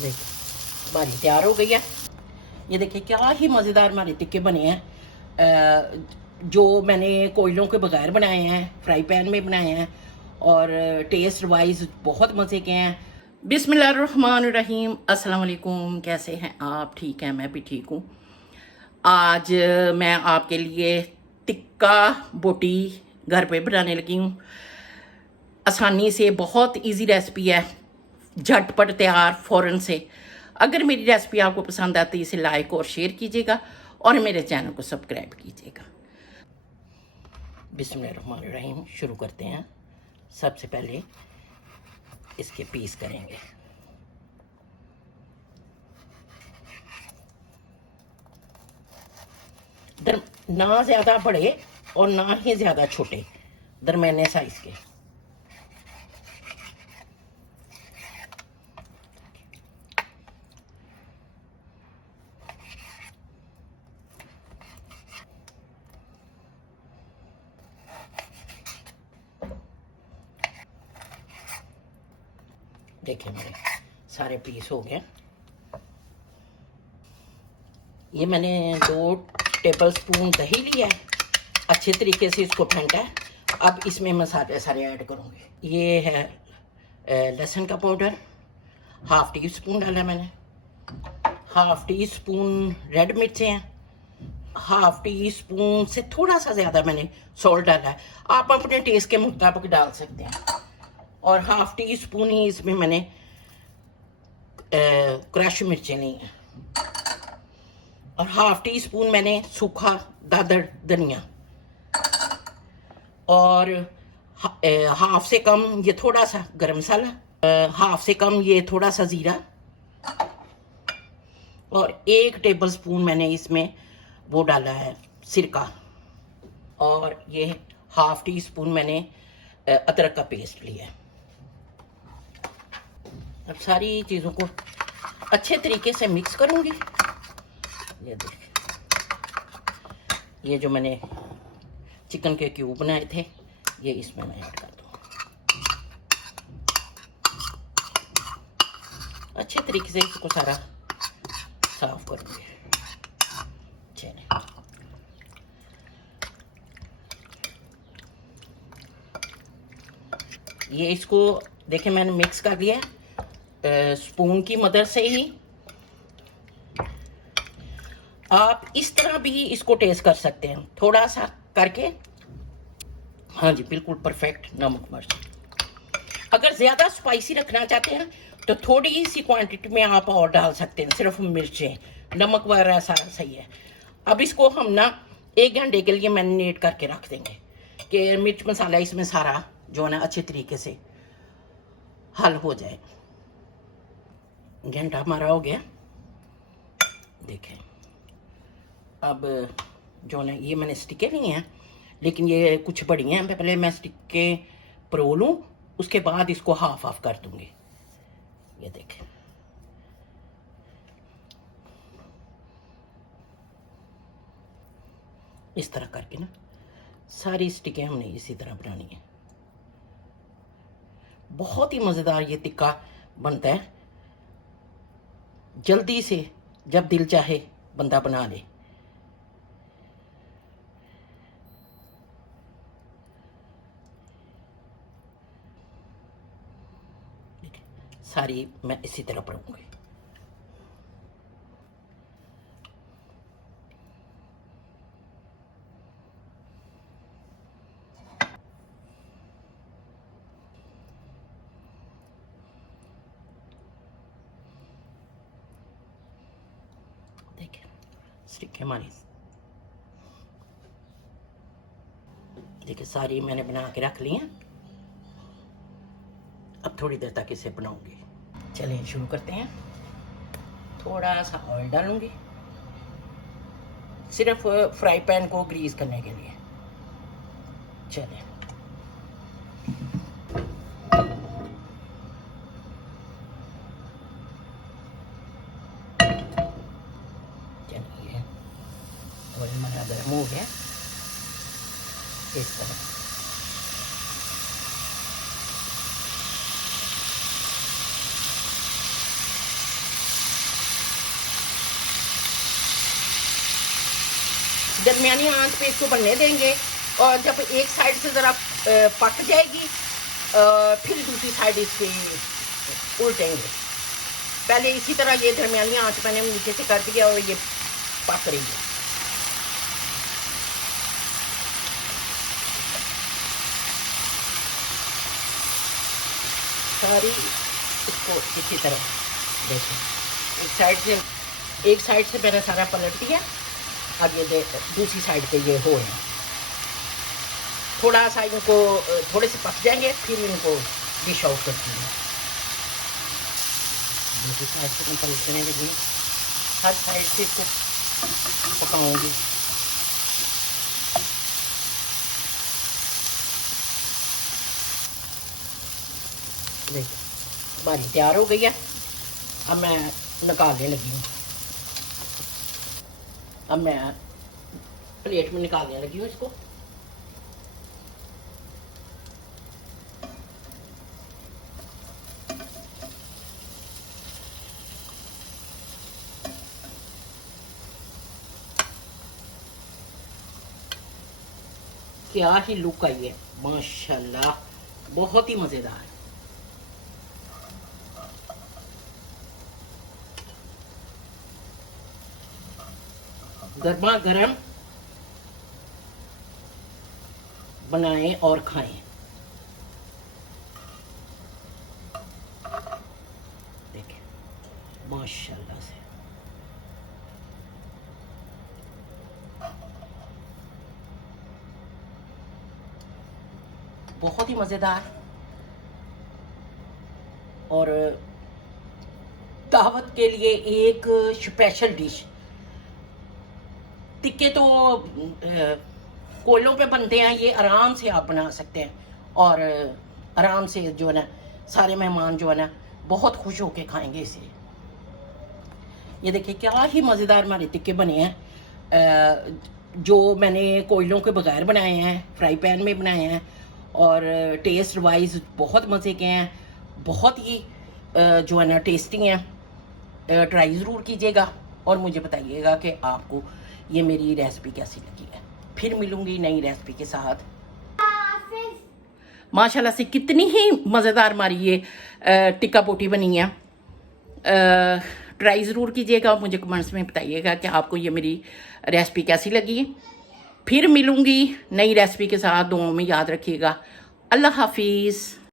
देखिए भाजी तैयार हो गई है। ये देखिए क्या ही मज़ेदार हमारे टिक्के बने हैं, जो मैंने कोयलों के बगैर बनाए हैं, फ्राई पैन में बनाए हैं और टेस्ट वाइज बहुत मज़े के हैं। बिस्मिल्लाहिर्रहमानिर्रहीम, अस्सलाम वालेकुम। कैसे हैं आप? ठीक है, मैं भी ठीक हूँ। आज मैं आपके लिए टिक्का बोटी घर पे बनाने लगी हूँ। आसानी से बहुत इजी रेसिपी है, झटपट तैयार फ़ौरन से। अगर मेरी रेसिपी आपको पसंद आती है इसे लाइक और शेयर कीजिएगा और मेरे चैनल को सब्सक्राइब कीजिएगा। बिस्मिल्लाहिर्रहमानिर्रहीम, शुरू करते हैं। सबसे पहले इसके पीस करेंगे। ना ज़्यादा बड़े और ना ही ज़्यादा छोटे, दरमियाने साइज़ के। देखिए मेरे सारे पीस हो गए। ये मैंने 2 टेबल स्पून दही लिया है, अच्छे तरीके से इसको फेंटा है। अब इसमें मसाले सारे ऐड करूँगी। ये है लहसुन का पाउडर, हाफ टी स्पून डाला मैंने। हाफ टी स्पून रेड मिर्चें हैं। हाफ टी स्पून से थोड़ा सा ज़्यादा मैंने सॉल्ट डाला है, आप अपने टेस्ट के मुताबिक डाल सकते हैं। और हाफ टी स्पून ही इसमें मैंने क्रश मिर्चें ली हैं। और हाफ टी स्पून मैंने सूखा दादर धनिया। और हाफ से कम ये थोड़ा सा गरम मसाला, हाफ से कम ये थोड़ा सा ज़ीरा। और 1 टेबल स्पून मैंने इसमें वो डाला है सिरका। और ये हाफ टी स्पून मैंने अदरक का पेस्ट लिया है। अब सारी चीज़ों को अच्छे तरीके से मिक्स करूँगी। ये देखिए, ये जो मैंने चिकन के क्यूब बनाए थे ये इसमें मैं ऐड कर दूँगा। अच्छे तरीके से इसको सारा साफ करूँगी। चलिए, ये इसको देखिए मैंने मिक्स कर दिया है स्पून की मदद से ही। आप इस तरह भी इसको टेस्ट कर सकते हैं, थोड़ा सा करके। हाँ जी, बिल्कुल परफेक्ट नमक मिर्च। अगर ज़्यादा स्पाइसी रखना चाहते हैं तो थोड़ी सी क्वांटिटी में आप और डाल सकते हैं, सिर्फ मिर्चें, नमक वगैरह सारा सही है। अब इसको हम ना 1 घंटे के लिए मैरिनेट करके रख देंगे कि मिर्च मसाला इसमें सारा जो है ना अच्छे तरीके से हल हो जाए। घंटा हमारा हो गया। देखें, अब जो ना ये मैंने स्टिकें नहीं हैं, लेकिन ये कुछ बड़ी हैं। पहले मैं स्टिकें परो लूँ, उसके बाद इसको हाफ हाफ कर दूँगी। ये देखें, इस तरह करके ना सारी स्टिकें हमने इसी तरह बनानी है। बहुत ही मज़ेदार ये टिक्का बनता है। जल्दी से जब दिल चाहे बंदा बना ले। सारी मैं इसी तरह पढ़ूंगी। देखिए स्टिक हमारी, देखिए सारी मैंने बना के रख ली हैं। अब थोड़ी देर तक इसे बनाऊंगी। चलिए शुरू करते हैं। थोड़ा सा ऑयल डालूंगी, सिर्फ फ्राई पैन को ग्रीस करने के लिए। चलिए, चलिए ऑयल हमारा गर्म हो गया। इस तरह दरमियानी आंच पे इसको बनने देंगे। और जब एक साइड से ज़रा पक जाएगी फिर दूसरी साइड इस पे उल्टेंगे। पहले इसी तरह ये दरमियानी आंच मैंने नीचे से कर दिया और ये पक रही है। सारी इसको इसी तरह देखें, एक साइड से मैंने सारा पलट दिया। अब ये दूसरी साइड पे ये हो रहा है। थोड़ा सा इनको थोड़े से पक जाएंगे फिर इनको डिश आउट करती हूँ। दूसरी साइड से मैं पलटने लगी, हर साइड से इसको पकाऊंगी। देखिए भाजी तैयार हो गई है। अब मैं निकालने लगी हूँ। अब मैं प्लेट में निकालने लगी हूँ इसको। क्या ही लुक आई है माशाल्लाह, बहुत ही मजेदार। गर्मा गर्म बनाएं और खाएं। देखिए माशाल्लाह से बहुत ही मजेदार। और दावत के लिए एक स्पेशल डिश। टिक्के तो कोयलों पे बनते हैं, ये आराम से आप बना सकते हैं और आराम से जो है ना सारे मेहमान जो है ना बहुत खुश होके खाएंगे इसे। ये देखिए क्या ही मज़ेदार हमारे टिक्के बने हैं, जो मैंने कोयलों के बगैर बनाए हैं, फ्राई पैन में बनाए हैं और टेस्ट वाइज बहुत मज़े के हैं, बहुत ही जो है ना टेस्टी हैं। ट्राई ज़रूर कीजिएगा और मुझे बताइएगा कि आपको ये मेरी रेसिपी कैसी लगी है। फिर मिलूंगी नई रेसिपी के साथ। माशाल्लाह से कितनी ही मज़ेदार हमारी ये टिक्का बोटी बनी है। ट्राई ज़रूर कीजिएगा और मुझे कमेंट्स में बताइएगा कि आपको ये मेरी रेसिपी कैसी लगी है। फिर मिलूंगी नई रेसिपी के साथ। दुआओं में याद रखिएगा। अल्लाह हाफिज़।